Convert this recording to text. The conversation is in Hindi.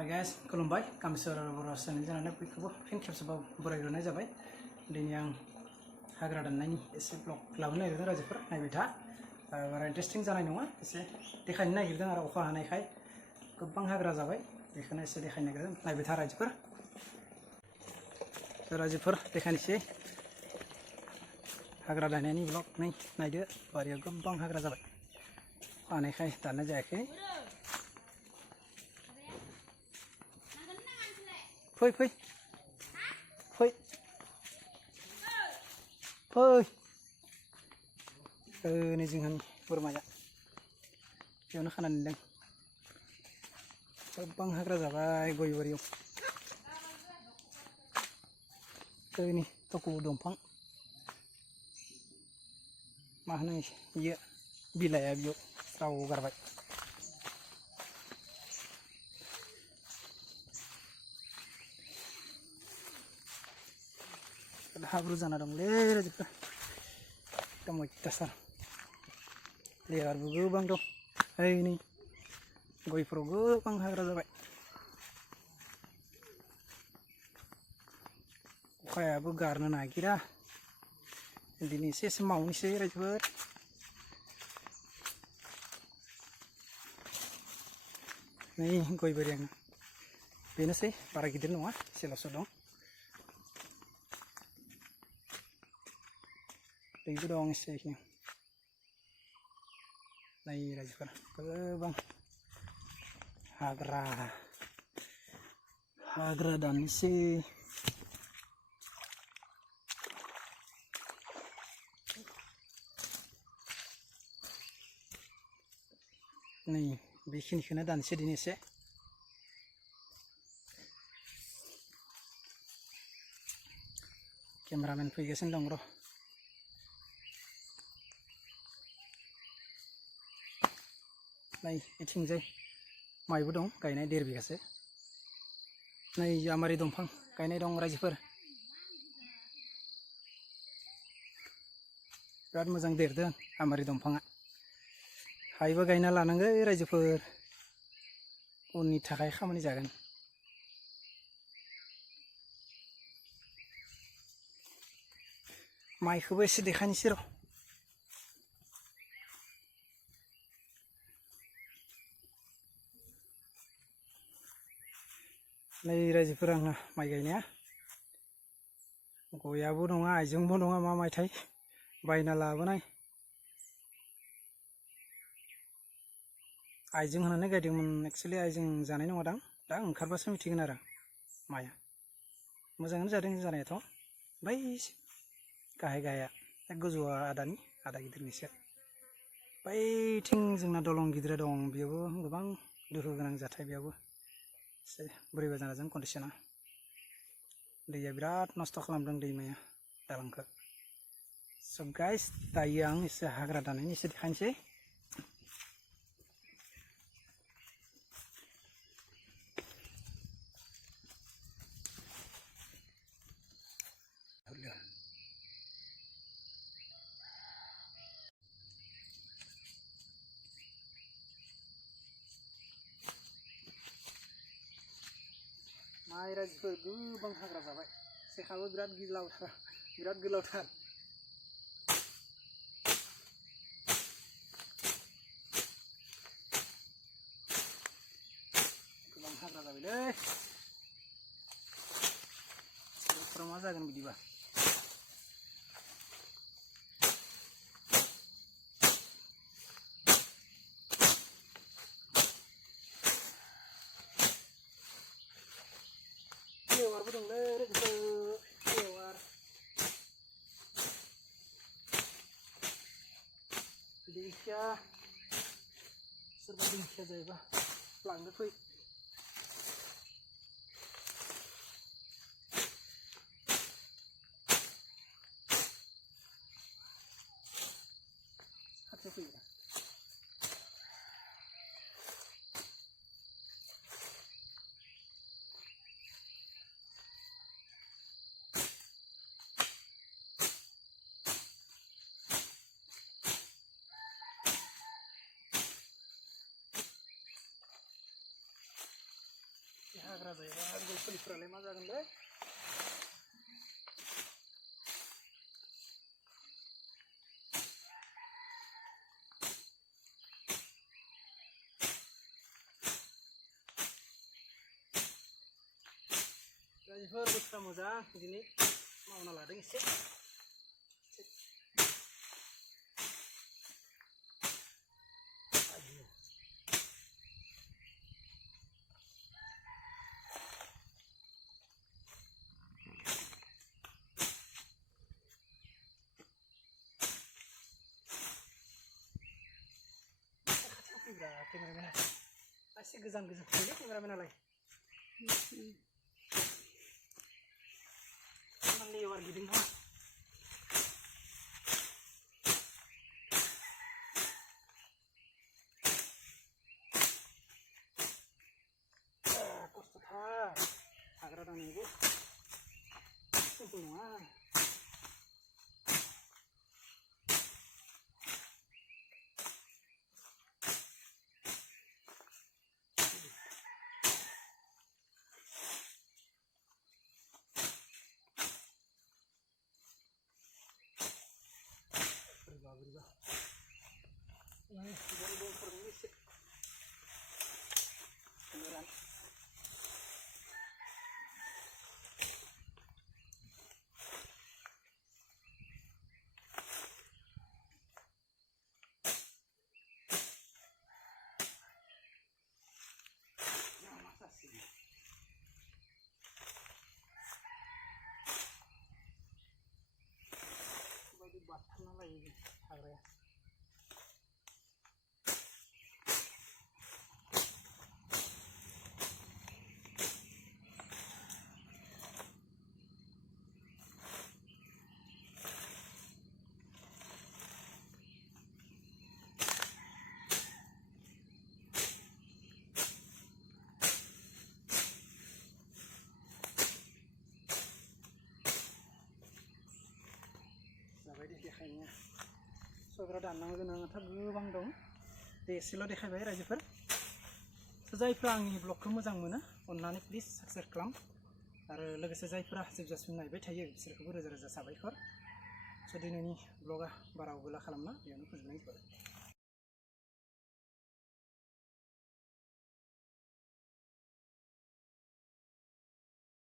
Hi guys, खुलुमबाय गामसोर बर' चेनेल जानानै बयखौबो फिन खेबसेबाव बरायग्रोनाय जाबाय। दिनै आं हाग्रा दाननायनि एसे ब्लग लाबोनो नागिरदों रायजोफोर नायबाय था। बारा इन्टारेस्टिं जानाय नङा, एसे देखायनो नागिरदों आरो अखा हानायखाय गोबां हाग्रा जाबाय, बेखौनो एसे देखायनो नागिरदों। नायबाय था रायजोफोर देखायनोसै हाग्रा दाननायनि ब्लग नायदो। बारियाव गोबां हाग्रा जाबाय, अखा हानायखाय दाननाय जायाखै। फै फै फै फै नै जोंहानि बोरमाया बेयावनो खानानै दोनदों। गोबां हाग्रा जाबाय गय बारियाव। नै तकु दंफां मा होनो बियो, बिलाइआ बेयाव स्राव गारबाय। हाब्रु जाना दंलै रायजोफोर, एकदम अयथासार लेवारबो गोबां दं। नै गयफोराव गोबां हाग्रा जाबाय। अखायाबो गारनो नागिरा, दिनै एसे मावनोसै रायजोफोर। नै गय बारिया बेनोसै, बारा गिदिर नङा, एसेल'सो दं। दैबो दं एसे नै रायजोफोर, गोबां हाग्रा दाननोसै। नै बेखिनिखौनो दानसै दिनै एसे। केमेरामेन फैगासिनो दं र'। नै बिथिंजाय माइबो दं गायनाय 1.5 बिगासो। नै आमारि दंफां गायनाय दं रायजोफोर, बिराद मोजां देरदों आमारि दंफाङा। हायोबा गायना लानांगौ रायजोफोर, उननि थाखाय खामानि जागोन। माइखौबो एसे देखायनोसै र'। नै रायजोफोर आंना माइ गायनाया, गयाबो नङा आइजंबो नङा, मा माइथाय बायना लाबोनाय। आइजों होनानै गायदोंमोन, एक्सुवेलि आइजों जानाय नङादां, दा ओंखारबासो मिथिगोन आरो माइआ। मोजाङानो जादों जानायाथ', बै गाहाया गोजौआ आदा गिदिरनिसो। बैथिं जोंना दलं गिदिर दं, बेयावबो गोबां दुखु गोनां जाथाय। बेयावबो एसे बोरैबा जानाजों कन्डिसना, दैया बिराद नस्थ' खालामदों दैमाया दालांखौ। स' गाइस, दायो आं एसे हाग्रा दाननायनि एसे देखायनोसै। माइ रायजोफोर गोबां हाग्रा जाबाय, सेखाबो बिराद गोलावथार। गोबां हाग्रा जाबायलै, बेफोराव मा जागोन बिदिबा। लेवारबो दंलै लेवार, दिंखिया, सोरबा दिंखिया जायोबा लांनो फै। खाथियाव फैयो। हाग्रा जायोबा गय फुलिफोरालाय मा जागोनलै रायजोफोर बोथोरा मोजां दिनै मावना लादों एसे केमेरामेना एसे गोजान गोजान थायो केमेरामेनालाय लेवार गिदिं नामा खस्थ'थार हाग्रा दांनांगौ सिम्पोल नङा berubah ini bong-bong permisi beneran nah masa sih coba dibatang lagi hagraya जाबाय दे देखायनाया सग्रा दाननांगौ गोनांथार गोबां दं दे एसेल' देखायबाय रायजोफोर जायफ्रा आंनि ब्लगखौ मोजां मोनो अननानै प्लिज साबस्क्राइब खालाम आरो लोगोसे जायफ्रा जोबजासिम नायबाय थायो बिसोरखौबो रोजा रोजा साबायखर स' दिनैनि ब्लगा बारा गोला खालामना बेयावनो फोजोबनाय जाबाय।